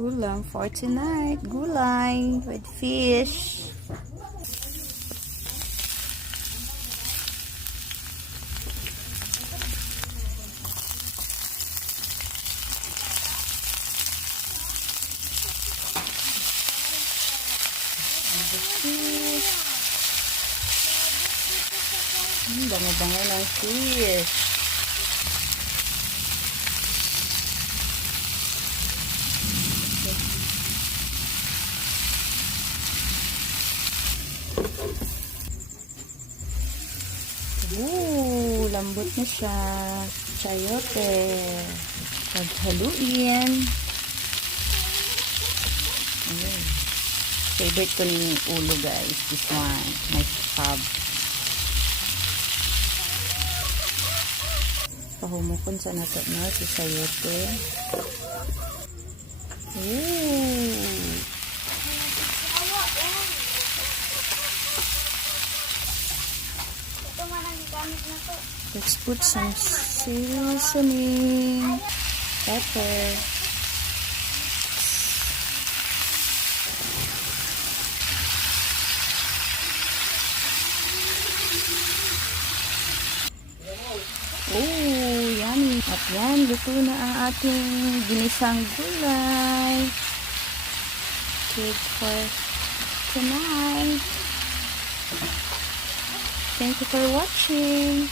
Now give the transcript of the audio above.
Ulam for tonight. Gulay with fish. Bango-bango ng fish. Lambot na siya. Chayote. Paghaluin. Favorite ko ng ulo, guys. This one. My fab. Pahumukon sa nato na si sayote. Let's put some seasoning, pepper, yummy. At yan, luto na ang ating ginisang gulay. Cake for tonight. Thank you for watching.